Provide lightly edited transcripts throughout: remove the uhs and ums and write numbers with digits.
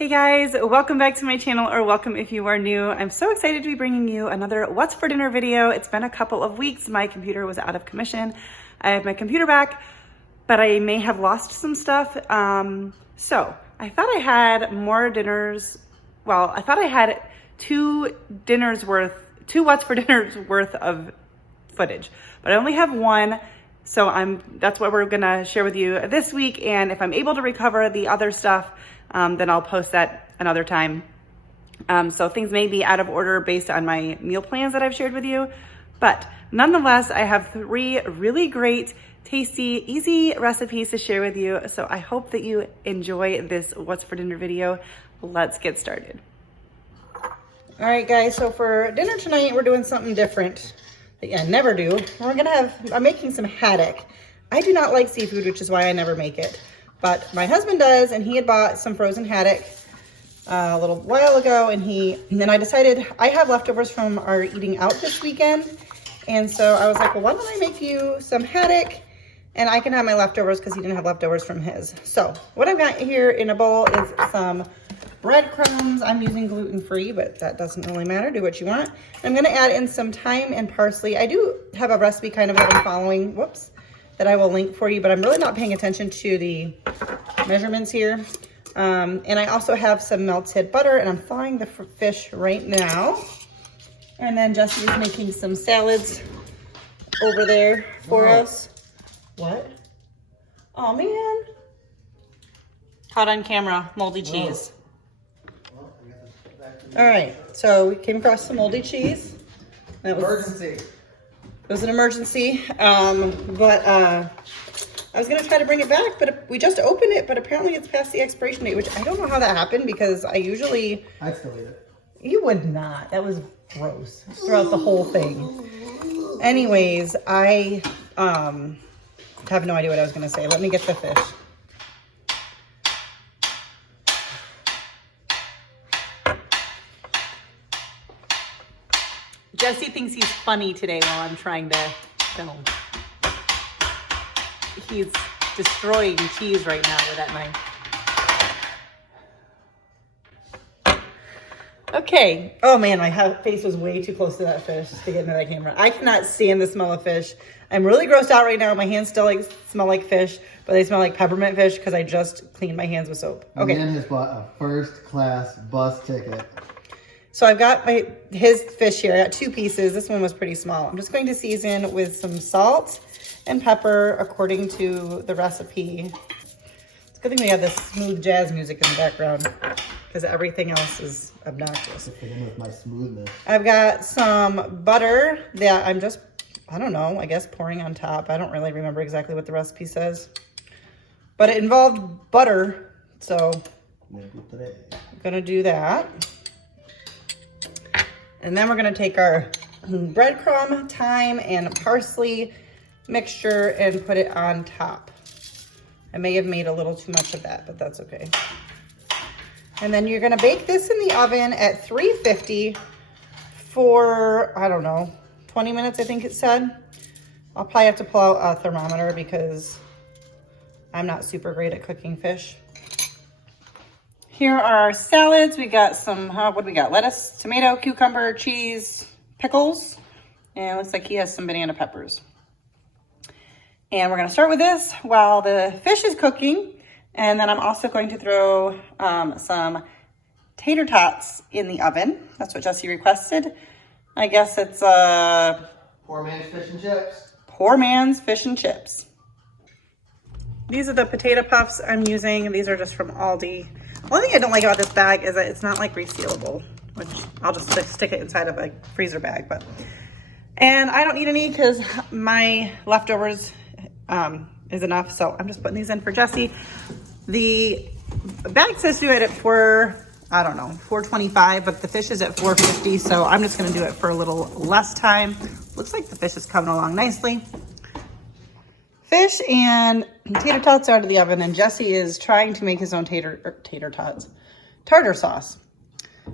Hey guys, welcome back to my channel, or welcome if you are new. I'm so excited to be bringing you another What's for Dinner video. It's been a couple of weeks. My computer was out of commission. I have my computer back, but I may have lost some stuff. So I thought I had more dinners. Well, I thought I had two What's for Dinners worth of footage, but I only have one. So that's what we're gonna share with you this week. And if I'm able to recover the other stuff, then I'll post that another time. So things may be out of order based on my meal plans that I've shared with you. But nonetheless, I have 3 really great, tasty, easy recipes to share with you. So I hope that you enjoy this What's for Dinner video. Let's get started. All right, guys, so for dinner tonight, we're doing something different that I never do. I'm making some haddock. I do not like seafood, which is why I never make it. But my husband does, and he had bought some frozen haddock a little while ago, and then I decided I have leftovers from our eating out this weekend. And so I was like, well, why don't I make you some haddock and I can have my leftovers because he didn't have leftovers from his. So what I've got here in a bowl is some breadcrumbs. I'm using gluten-free, but that doesn't really matter. Do what you want. I'm gonna add in some thyme and parsley. I do have a recipe kind of that I'm following, that I will link for you, but I'm really not paying attention to the measurements here. And I also have some melted butter, and I'm thawing the fish right now. And then Jesse is making some salads over there for us. What? Oh man. Caught on camera, moldy cheese. All right, so we came across some moldy cheese. Emergency. It was an emergency, but I was gonna try to bring it back, but we just opened it, but apparently it's past the expiration date, which I don't know how that happened because I'd still eat it. You would not. That was gross throughout the whole thing. Anyways, I have no idea what I was gonna say. Let me get the fish. Jesse thinks he's funny today while I'm trying to film. He's destroying cheese right now with that knife. Okay. Oh man, my face was way too close to that fish to get into that camera. I cannot stand the smell of fish. I'm really grossed out right now. My hands still smell like fish, but they smell like peppermint fish because I just cleaned my hands with soap. Okay. Man has bought a first-class bus ticket. So I've got his fish here. I got 2 pieces. This one was pretty small. I'm just going to season with some salt and pepper according to the recipe. It's a good thing we have this smooth jazz music in the background because everything else is obnoxious. With my smoothness. I've got some butter that I'm just, I don't know, I guess pouring on top. I don't really remember exactly what the recipe says, but it involved butter. So I'm gonna do that. And then we're gonna take our breadcrumb, thyme, and parsley mixture and put it on top. I may have made a little too much of that, but that's okay. And then you're gonna bake this in the oven at 350 for, I don't know, 20 minutes, I think it said. I'll probably have to pull out a thermometer because I'm not super great at cooking fish. Here are our salads. We got some, what do we got? Lettuce, tomato, cucumber, cheese, pickles, and it looks like he has some banana peppers. And we're gonna start with this while the fish is cooking. And then I'm also going to throw some tater tots in the oven. That's what Jesse requested. I guess it's Poor man's fish and chips. Poor man's fish and chips. These are the potato puffs I'm using. These are just from Aldi. The only thing I don't like about this bag is that it's not like resealable, which I'll just stick it inside of a freezer bag. And I don't need any because my leftovers is enough. So I'm just putting these in for Jesse. The bag says do it at $4.25, but the fish is at $4.50. So I'm just gonna do it for a little less time. Looks like the fish is coming along nicely. Fish and tater tots are out of the oven, and Jesse is trying to make his own tartar sauce.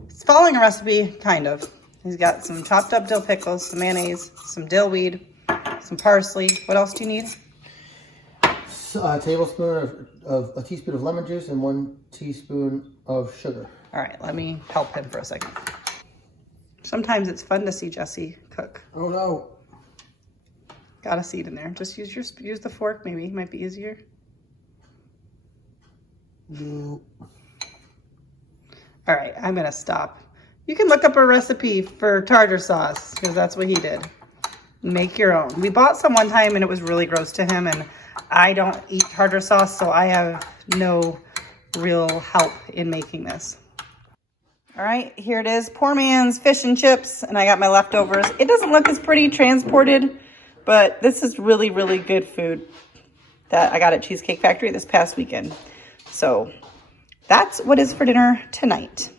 He's following a recipe, kind of. He's got some chopped up dill pickles, some mayonnaise, some dill weed, some parsley. What else do you need? tablespoon of a teaspoon of lemon juice and 1 teaspoon of sugar. All right, let me help him for a second. Sometimes it's fun to see Jesse cook. Oh no. Got a seed in there. Just use the fork maybe. It might be easier. No. All right, I'm gonna stop. You can look up a recipe for tartar sauce because that's what he did. Make your own. We bought some one time and it was really gross to him, and I don't eat tartar sauce, so I have no real help in making this. All right, here it is. Poor man's fish and chips, and I got my leftovers. It doesn't look as pretty transported, but this is really, really good food that I got at Cheesecake Factory this past weekend. So that's what is for dinner tonight.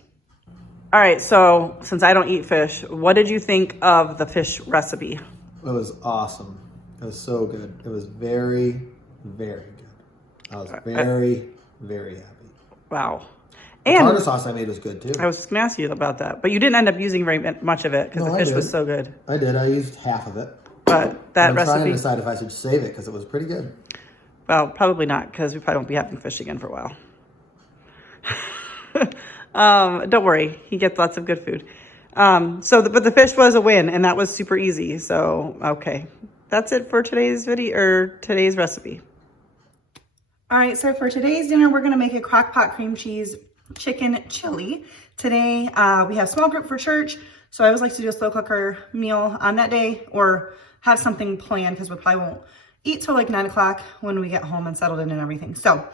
All right, so since I don't eat fish, what did you think of the fish recipe? It was awesome. It was so good. It was very, very good. I was very, very happy. Wow. The And tartar sauce I made was good too. I was just gonna ask you about that, but you didn't end up using very much of it because the fish was so good. I did. I used half of it. But that I'm recipe, trying to decide if I should save it because it was pretty good. well, probably not because we probably won't be having fish again for a while. Don't worry, he gets lots of good food. But the fish was a win, and that was super easy. So, okay, that's it for today's video or today's recipe. All right, so for today's dinner, we're gonna make a crock pot cream cheese chicken chili. Today, we have small group for church, so I always like to do a slow cooker meal on that day or have something planned because we probably won't eat till like 9 o'clock when we get home and settled in and everything. So,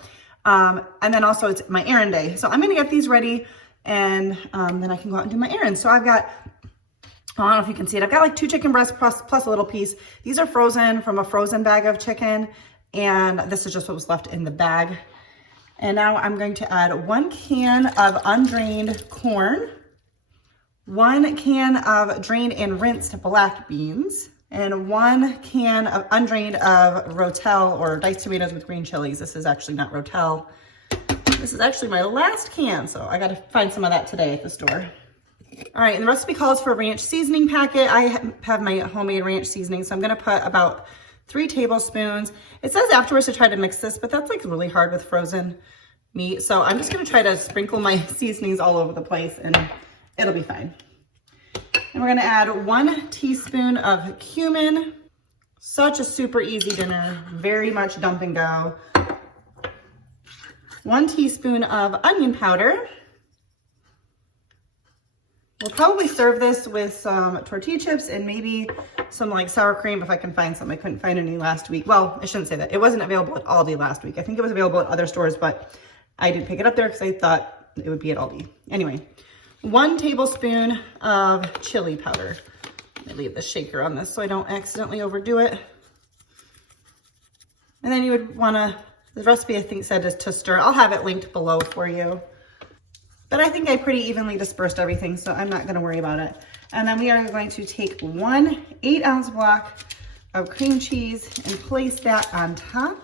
and then also it's my errand day. So I'm gonna get these ready and then I can go out and do my errands. So I've got, I don't know if you can see it. I've got like 2 chicken breasts plus a little piece. These are frozen from a frozen bag of chicken. And this is just what was left in the bag. And now I'm going to add 1 can of undrained corn, 1 can of drained and rinsed black beans, and 1 can of undrained of Rotel or diced tomatoes with green chilies. This is actually not Rotel. This is actually my last can, so I gotta find some of that today at the store. All right, and the recipe calls for a ranch seasoning packet. I have my homemade ranch seasoning, so I'm gonna put about 3 tablespoons. It says afterwards to try to mix this, but that's like really hard with frozen meat. So I'm just gonna try to sprinkle my seasonings all over the place and it'll be fine. And we're gonna add 1 teaspoon of cumin. Such a super easy dinner, very much dump and go. 1 teaspoon of onion powder. We'll probably serve this with some tortilla chips and maybe some like sour cream if I can find some. I couldn't find any last week. Well, I shouldn't say that. It wasn't available at Aldi last week. I think it was available at other stores, but I didn't pick it up there because I thought it would be at Aldi. Anyway, 1 tablespoon of chili powder. Let me leave the shaker on this so I don't accidentally overdo it. And then you would want to, the recipe I think said is to stir. I'll have it linked below for you. But I think I pretty evenly dispersed everything, so I'm not gonna worry about it. And then we are going to take 1 8-ounce block of cream cheese and place that on top.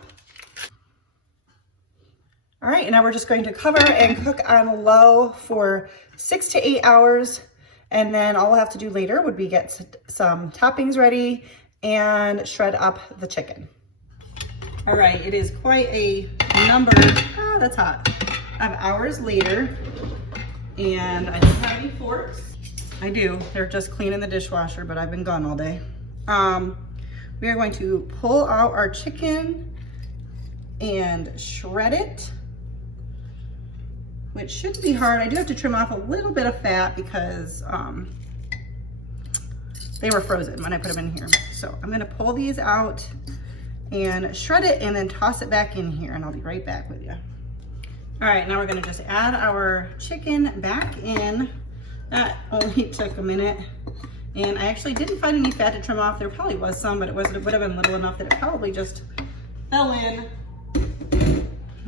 All right, and now we're just going to cover and cook on low for 6 to 8 hours. And then all we'll have to do later would be get some toppings ready and shred up the chicken. All right, it is quite a number, that's hot, of hours later. And I don't have any forks. I do, they're just clean in the dishwasher, but I've been gone all day. We are going to pull out our chicken and shred it, which shouldn't be hard. I do have to trim off a little bit of fat because they were frozen when I put them in here. So I'm gonna pull these out and shred it and then toss it back in here, and I'll be right back with you. All right, now we're gonna just add our chicken back in. That only took a minute. And I actually didn't find any fat to trim off. There probably was some, but it would have been little enough that it probably just fell in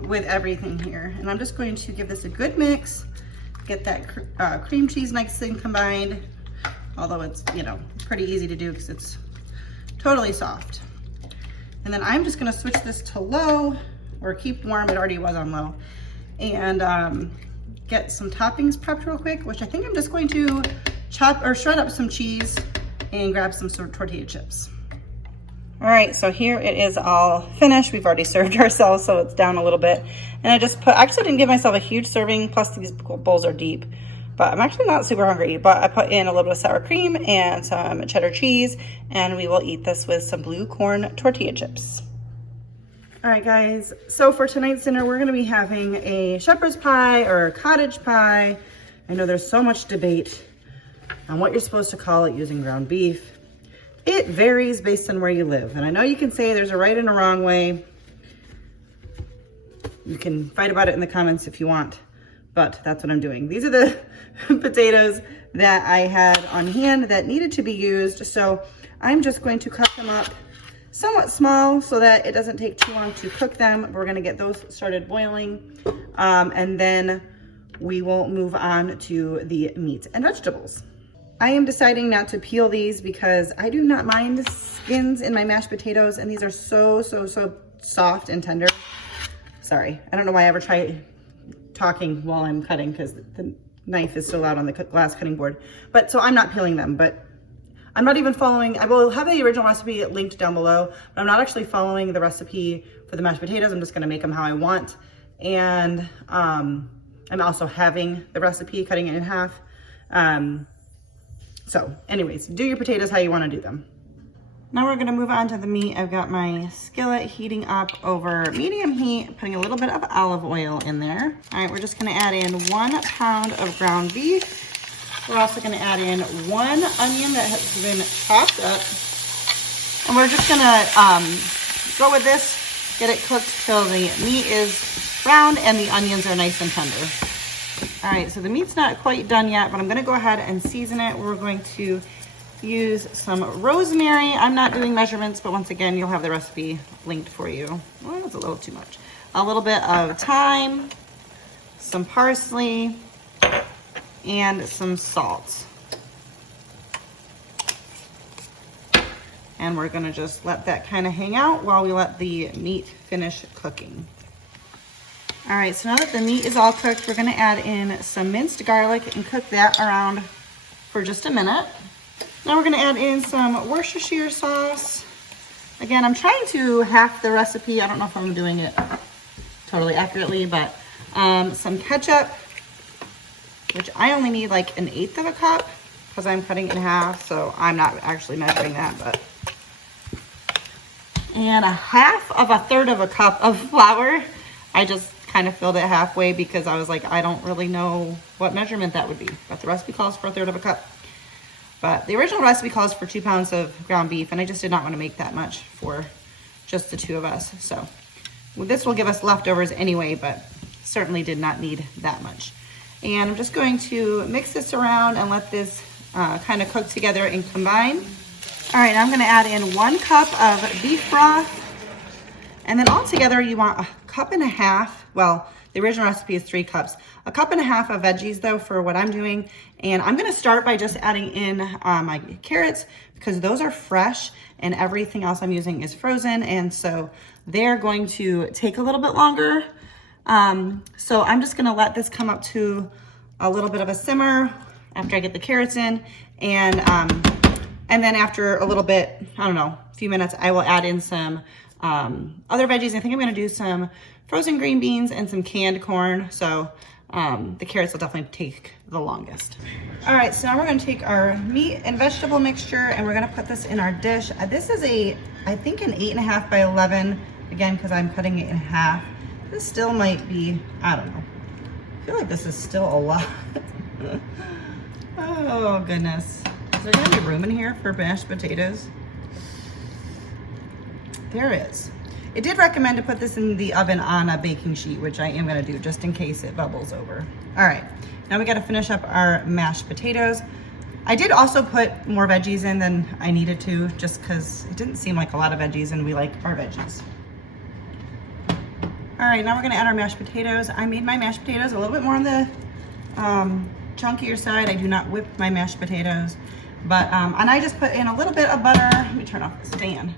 with everything here. And I'm just going to give this a good mix, get that cream cheese nice and combined, although it's, you know, pretty easy to do because it's totally soft. And then I'm just gonna switch this to low, or keep warm, it already was on low. And get some toppings prepped real quick, which I think I'm just going to chop or shred up some cheese and grab some sort of tortilla chips. All right, so here it is all finished. We've already served ourselves, so it's down a little bit. And I just put, actually didn't give myself a huge serving, plus these bowls are deep, but I'm actually not super hungry. But I put in a little bit of sour cream and some cheddar cheese, and we will eat this with some blue corn tortilla chips. All right, guys, so for tonight's dinner, we're gonna be having a shepherd's pie or a cottage pie. I know there's so much debate on what you're supposed to call it using ground beef. It varies based on where you live. And I know you can say there's a right and a wrong way. You can fight about it in the comments if you want, but that's what I'm doing. These are the potatoes that I had on hand that needed to be used. So I'm just going to cut them up somewhat small so that it doesn't take too long to cook them. We're gonna get those started boiling. And then we will move on to the meat and vegetables. I am deciding not to peel these because I do not mind skins in my mashed potatoes, and these are so soft and tender. Sorry, I don't know why I ever try talking while I'm cutting because the knife is still out on the glass cutting board. But so I'm not peeling them, but I'm not even following, I will have the original recipe linked down below, but I'm not actually following the recipe for the mashed potatoes. I'm just gonna make them how I want. And I'm also having the recipe, cutting it in half. So anyways, do your potatoes how you want to do them. Now we're going to move on to the meat. I've got my skillet heating up over medium heat, putting a little bit of olive oil in there. All right, we're just going to add in 1 pound of ground beef. We're also going to add in 1 onion that has been chopped up. And we're just going to go with this, get it cooked till the meat is brown and the onions are nice and tender. All right, so the meat's not quite done yet, but I'm gonna go ahead and season it. We're going to use some rosemary. I'm not doing measurements, but once again, you'll have the recipe linked for you. Well, that's a little too much. A little bit of thyme, some parsley, and some salt. And we're gonna just let that kind of hang out while we let the meat finish cooking. All right, so now that the meat is all cooked, we're gonna add in some minced garlic and cook that around for just a minute. Now we're gonna add in some Worcestershire sauce. Again, I'm trying to half the recipe. I don't know if I'm doing it totally accurately, but some ketchup, which I only need like 1/8 of a cup because I'm cutting it in half, so I'm not actually measuring that, but. And 1/3 of a cup of flour. I just kind of filled it halfway because I was like, I don't really know what measurement that would be, but the recipe calls for 1/3 of a cup. But the original recipe calls for 2 pounds of ground beef, and I just did not want to make that much for just the 2 of us. So this will give us leftovers anyway, but certainly did not need that much. And I'm just going to mix this around and let this kind of cook together and combine. All right, now I'm going to add in 1 cup of beef broth. And then all together you want 1.5 cups. Well, the original recipe is 3 cups. 1.5 cups of veggies though for what I'm doing. And I'm gonna start by just adding in my carrots because those are fresh and everything else I'm using is frozen. And so they're going to take a little bit longer. So I'm just gonna let this come up to a little bit of a simmer after I get the carrots in. And then after a little bit, I don't know, a few minutes, I will add in some other veggies. I think I'm gonna do some frozen green beans and some canned corn. So the carrots will definitely take the longest. All right, so now we're gonna take our meat and vegetable mixture and we're gonna put this in our dish. This is I think an 8.5 by 11, again, because I'm cutting it in half. This still might be, I don't know. I feel like this is still a lot. Oh goodness. Is there gonna be room in here for mashed potatoes? There is. It did recommend to put this in the oven on a baking sheet, which I am gonna do just in case it bubbles over. All right, now we gotta finish up our mashed potatoes. I did also put more veggies in than I needed to, just because it didn't seem like a lot of veggies and we like our veggies. All right, now we're gonna add our mashed potatoes. I made my mashed potatoes a little bit more on the chunkier side. I do not whip my mashed potatoes, but, and I just put in a little bit of butter. Let me turn off the stand.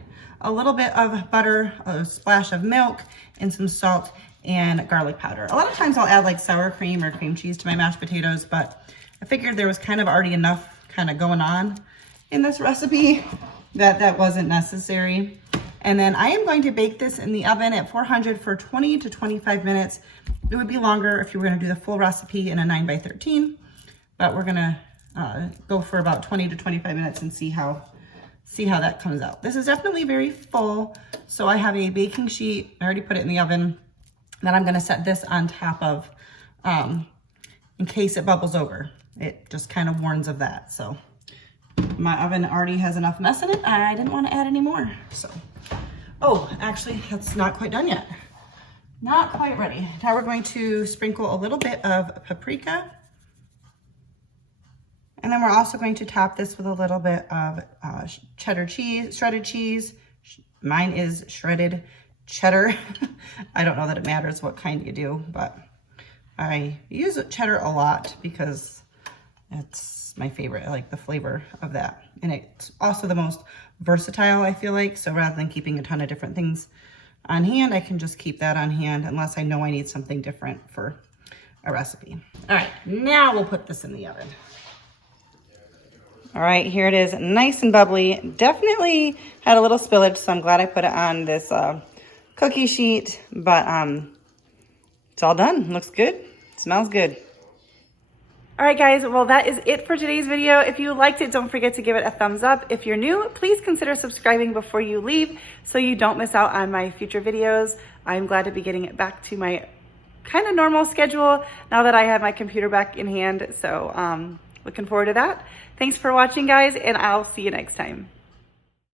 A little bit of butter, a splash of milk, and some salt and garlic powder. A lot of times I'll add like sour cream or cream cheese to my mashed potatoes, but I figured there was kind of already enough kind of going on in this recipe that wasn't necessary. And then I am going to bake this in the oven at 400 for 20 to 25 minutes. It would be longer if you were gonna do the full recipe in a 9x13, but we're gonna go for about 20 to 25 minutes and see how that comes out. This is definitely very full. So I have a baking sheet. I already put it in the oven. Then I'm gonna set this on top of, in case it bubbles over. It just kind of warns of that. So my oven already has enough mess in it. I didn't want to add any more. So, oh, actually that's not quite done yet. Not quite ready. Now we're going to sprinkle a little bit of paprika. And then we're also going to top this with a little bit of cheddar cheese, shredded cheese. Mine is shredded cheddar. I don't know that it matters what kind you do, but I use cheddar a lot because it's my favorite. I like the flavor of that. And it's also the most versatile, I feel like. So rather than keeping a ton of different things on hand, I can just keep that on hand unless I know I need something different for a recipe. All right, now we'll put this in the oven. All right, here it is, nice and bubbly. Definitely had a little spillage, so I'm glad I put it on this cookie sheet, but it's all done. Looks good, smells good. All right, guys, well, that is it for today's video. If you liked it, don't forget to give it a thumbs up. If you're new, please consider subscribing before you leave so you don't miss out on my future videos. I'm glad to be getting it back to my kind of normal schedule now that I have my computer back in hand. So looking forward to that. Thanks for watching, guys, and I'll see you next time.